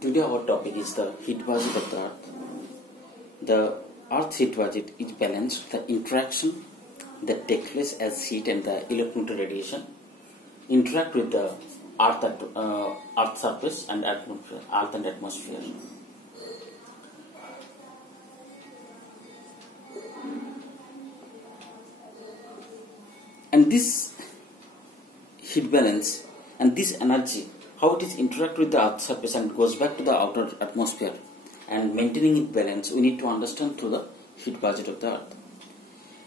Today our topic is the heat budget of the Earth. The Earth's heat budget is balanced with the interaction that takes place as heat and the electromagnetic radiation interact with the Earth surface and atmosphere, Earth and atmosphere. And this heat balance and this energy, how it is interact with the Earth surface and goes back to the outer atmosphere and maintaining it balance, we need to understand through the heat budget of the Earth.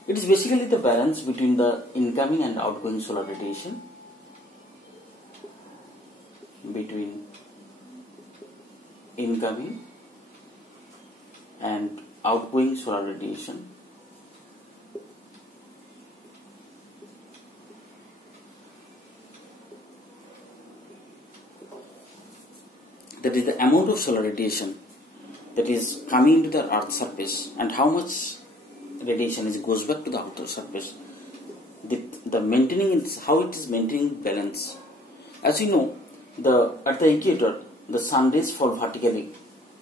It is basically the balance between the incoming and outgoing solar radiation, between incoming and outgoing solar radiation, that is the amount of solar radiation that is coming into the Earth's surface and how much radiation goes back to the outer surface. The maintaining is how it is maintaining balance. As you know, at the equator, the sun rays fall vertically,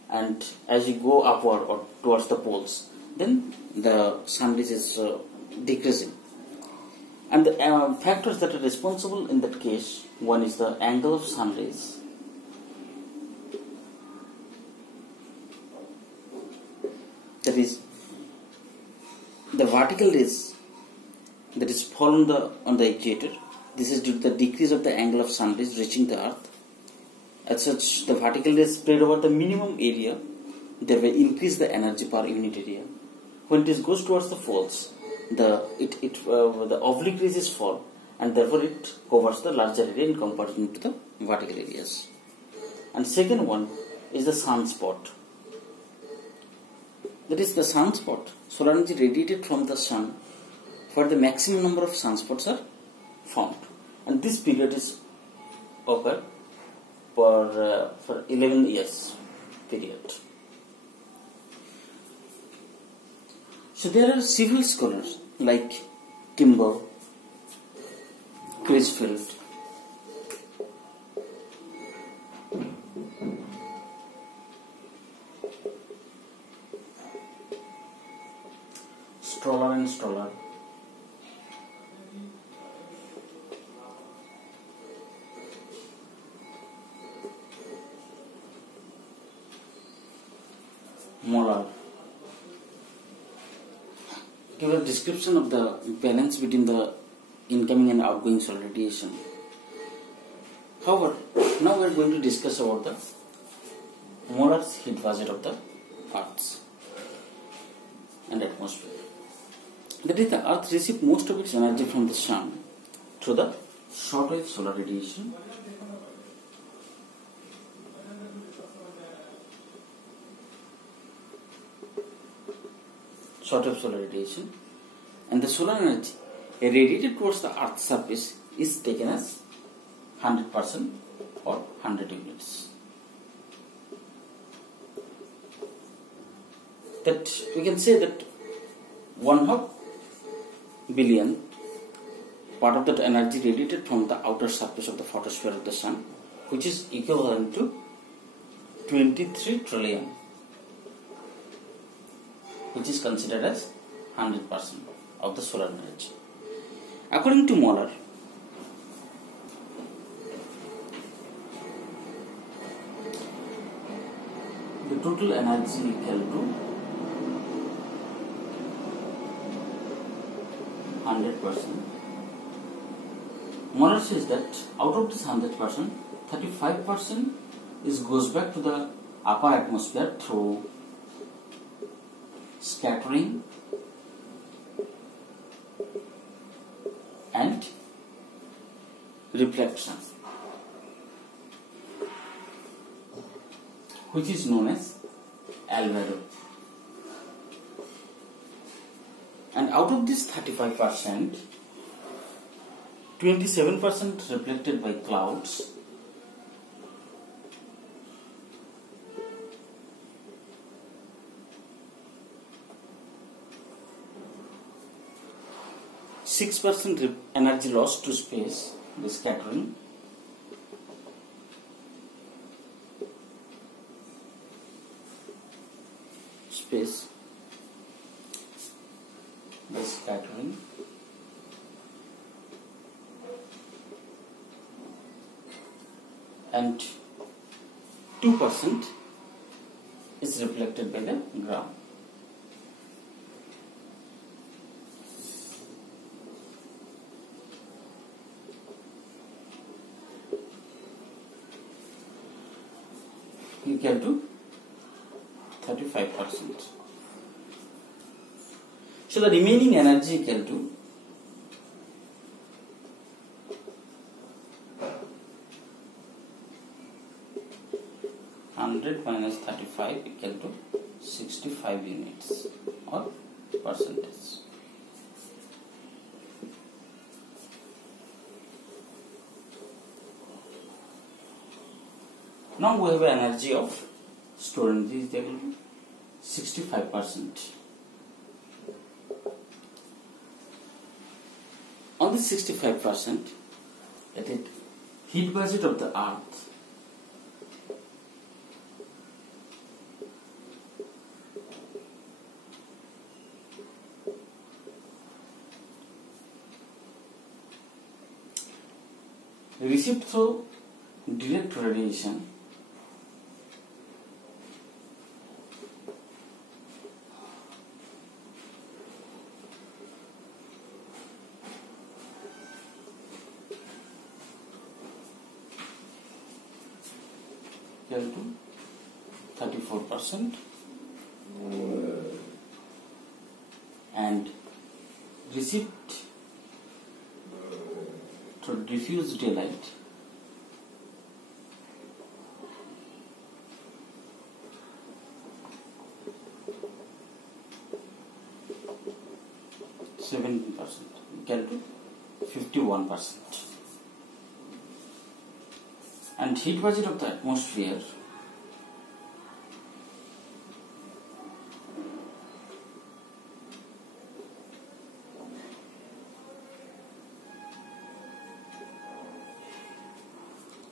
and as you go upward or towards the poles, then the sun rays is decreasing. And the factors that are responsible in that case, one is the angle of sun rays. That is the vertical rays that is fall on the equator. This is due to the decrease of the angle of sun rays reaching the Earth. As such, the vertical rays spread over the minimum area, they will increase the energy per unit area. When it goes towards the poles, the oblique rays fall, and therefore it covers the larger area in comparison to the vertical areas. And second one is the sunspot. That is the sunspot, solar energy radiated from the sun, for the maximum number of sunspots are formed, and this period is occur for 11 years period. So there are several scholars like Kimball, Crisfield, Stoller and Stoller, Molar give a description of the balance between the incoming and outgoing solar radiation. However, now we are going to discuss about the Molar's heat budget of the Earth and atmosphere. That is, the Earth receives most of its energy from the sun through the shortwave solar radiation. Shortwave solar radiation, and the solar energy radiated towards the Earth's surface is taken as 100% or 100 units. That we can say that 1/2 billion part of that energy radiated from the outer surface of the photosphere of the sun, which is equivalent to 23 trillion, which is considered as 100% of the solar energy. According to Molar, the total energy equal to 100%. Molar says that out of this 100%, 35% goes back to the upper atmosphere through scattering and reflection, which is known as albedo. And out of this 35%, 27% reflected by clouds, 6% energy lost to space, the scattering, space by scattering, and 2% is reflected by the ground. Equal to 35%. So the remaining energy equal to 100 minus 35 equal to 65 units or percentage. Now we have energy of stored energy is equal to 65%. On this 65%, that is heat budget of the earth received through direct radiation equal to 34%, and received through diffuse daylight equal to 51%, and heat budget of the atmosphere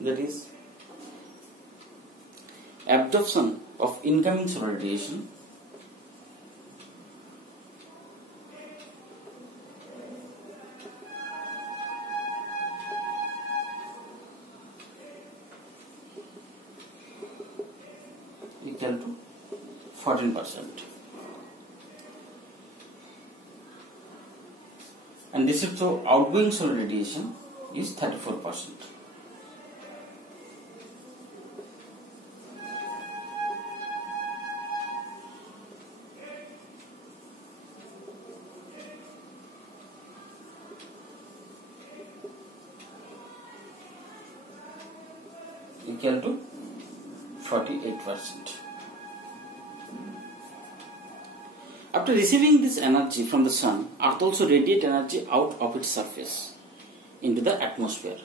that is absorption of incoming solar radiation equal to 14%, and this is so outgoing solar radiation is 34%. Equal to 48%. After receiving this energy from the sun, Earth also radiates energy out of its surface into the atmosphere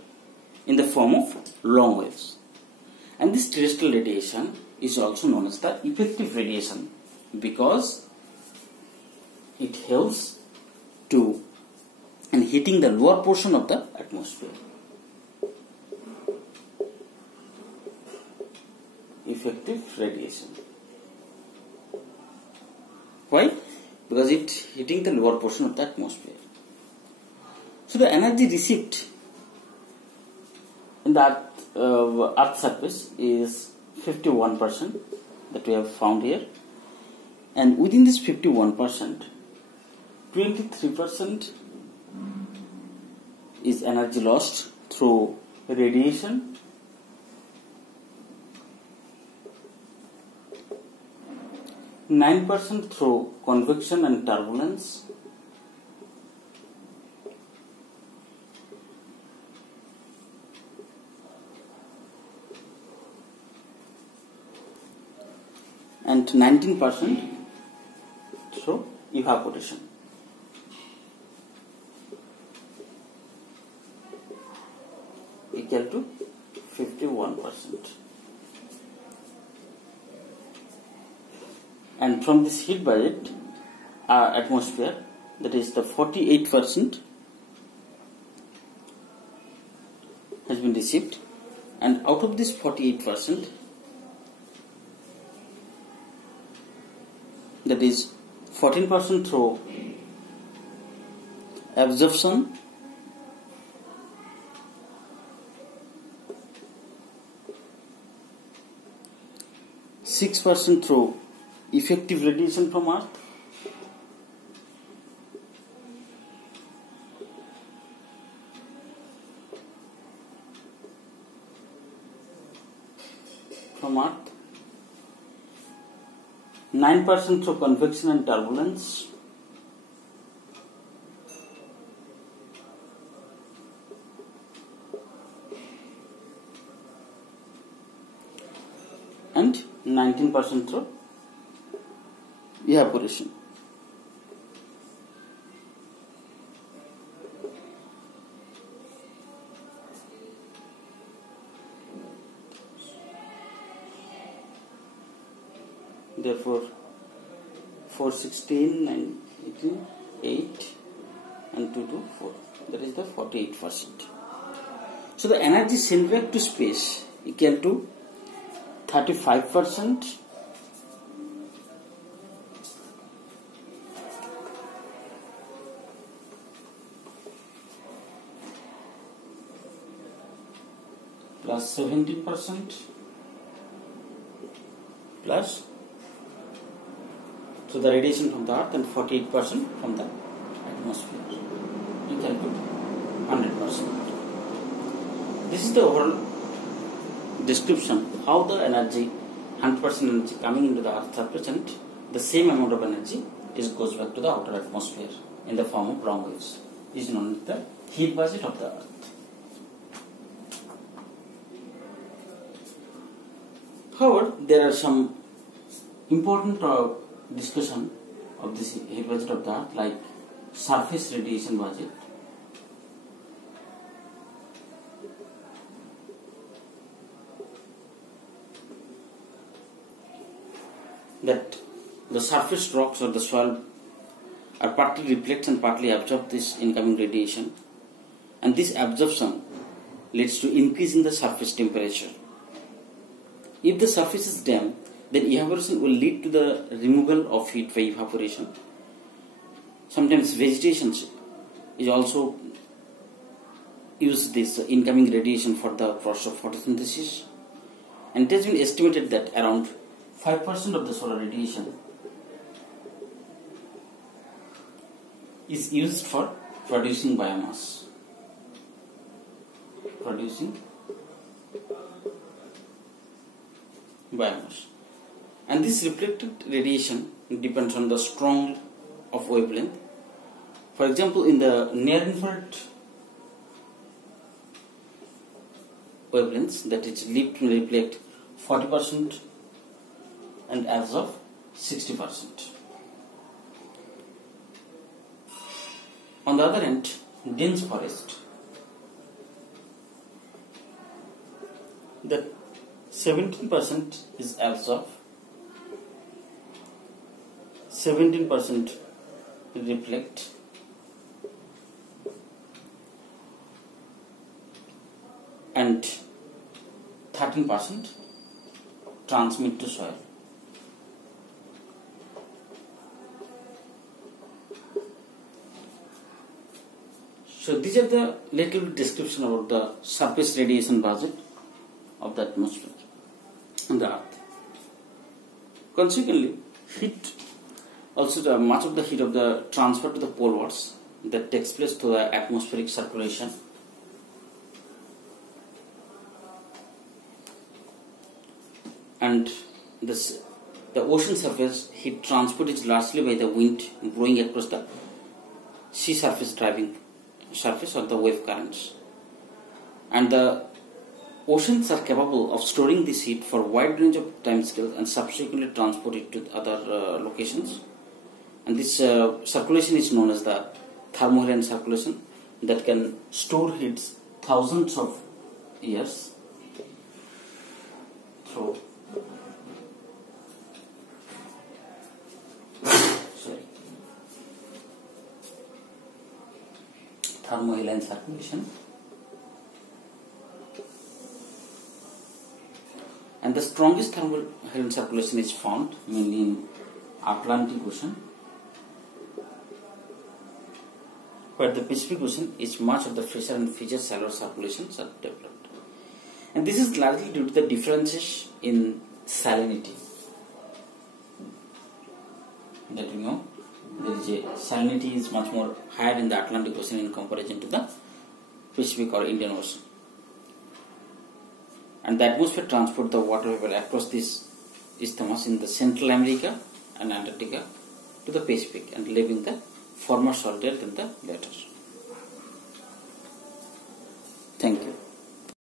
in the form of long waves. And this terrestrial radiation is also known as the effective radiation because it helps to in heating the lower portion of the atmosphere. Effective radiation. Why? Because it heating the lower portion of the atmosphere. So the energy received in the Earth surface is 51% that we have found here, and within this 51%, 23% is energy lost through radiation, 9% through convection and turbulence, and 19% through evaporation. Equal to 51%. And from this heat budget, our atmosphere, that is the 48% has been received, and out of this 48%, that is 14% through absorption, 6% through effective radiation from Earth, from Earth, 9% through convection and turbulence, and 19% through evaporation. Therefore, 416 and 18, 8 and 2 to 4. That is the 48%. So the energy sent back to space equal to 35% plus 17% plus, so the radiation from the Earth, and 48% from the atmosphere equal to 100%. This is the overall description how the energy, 100% energy coming into the Earth's surface, and the same amount of energy goes back to the outer atmosphere in the form of long waves, is known as the heat budget of the Earth. However, there are some important discussion of this heat budget of the Earth, like surface radiation budget. That the surface rocks or the soil are partly reflect and partly absorb this incoming radiation, and this absorption leads to increase in the surface temperature. If the surface is damp, then evaporation will lead to the removal of heat by evaporation. Sometimes vegetation is also use this incoming radiation for the process of photosynthesis, and it has been estimated that around 5% of the solar radiation is used for producing biomass. And this reflected radiation depends on the strong of wavelength. For example, in the near infrared wavelengths, that is lit to reflect 40% and absorb 60%. On the other hand, dense forest, that 17% is absorbed, 17% reflect, and 13% transmit to soil. So these are the little description about the surface radiation budget of the atmosphere and the Earth. Consequently, heat, also much of the heat of the transfer to the polewards that takes place to the atmospheric circulation. And the ocean surface heat transport is largely by the wind blowing across the sea surface, driving surface or the wave currents. And the oceans are capable of storing this heat for a wide range of time scales and subsequently transport it to other locations. And this circulation is known as the thermohaline circulation that can store heat thousands of years through thermohaline circulation. And the strongest thermohaline circulation is found mainly in Atlantic Ocean, where the Pacific Ocean is much of the fresher and features shallow circulations are developed. And this is largely due to the differences in salinity. That you know, there is a salinity is much more higher in the Atlantic Ocean in comparison to the Pacific or Indian Ocean. And the atmosphere transport the water vapor across this isthmus in the Central America and Antarctica to the Pacific, and leaving the former saltier than the latter. Thank you.